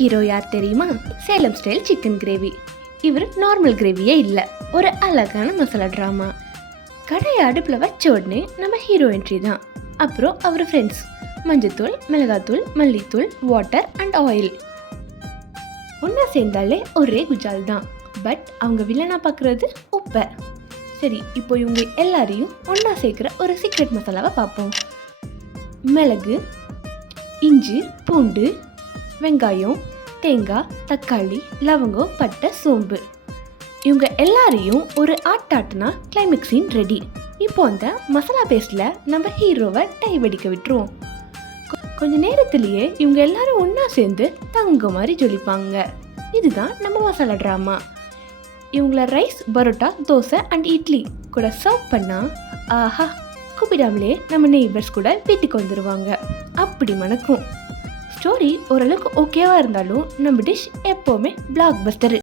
இன்னைக்கு ஹீரோ யார் தெரியுமா? Salem style chicken gravy. இவர் நார்மல் கிரேவியே இல்லை, ஒரு அழகான மசாலா ட்ராமா. கடையை அடுப்பில் வச்ச உடனே நம்ம ஹீரோ என்ட்ரி தான். அப்புறம் அவர் ஃப்ரெண்ட்ஸ் மஞ்சத்தூள், மிளகாத்தூள், மல்லித்தூள், வாட்டர் அண்ட் ஆயில் ஒன்றா சேர்ந்தாலே ஒரே குஜால் தான். பட் அவங்க வில்லனா பார்க்குறது உப்பை. சரி, இப்போ இவங்க எல்லாரையும் ஒன்றா சேர்க்குற ஒரு சீக்ரெட் மசாலாவை பார்ப்போம். மிளகு, இஞ்சி, பூண்டு, வெங்காயம், தேங்காய், தக்காளி, லவங்கம், பட்டை, சோம்பு இவங்க எல்லாரையும் ஒரு ஆட்டாட்டுனா கிளைமேக்ஸ் சீன் ரெடி. இப்போ அந்த மசாலா பேஸ்டில் நம்ம ஹீரோவை டை வெடிக்க விட்டுருவோம். கொஞ்ச நேரத்திலேயே இவங்க எல்லாரும் ஒன்றா சேர்ந்து தங்க மாதிரி ஜொலிப்பாங்க. இதுதான் நம்ம மசாலா ட்ராமா. இவங்கள ரைஸ், பரோட்டா, தோசை அண்ட் இட்லி கூட சர்வ் பண்ணால் ஆஹா, கூப்பிடாமலே நம்ம நெய்பர்ஸ் கூட வீட்டுக்கு வந்துடுவாங்க. அப்படி மணக்கும். ஸ்டோரி ஓரளவுக்கு ஓகேவாக இருந்தாலும் நம்ம டிஷ் எப்போவுமே பிளாக் பஸ்டர்.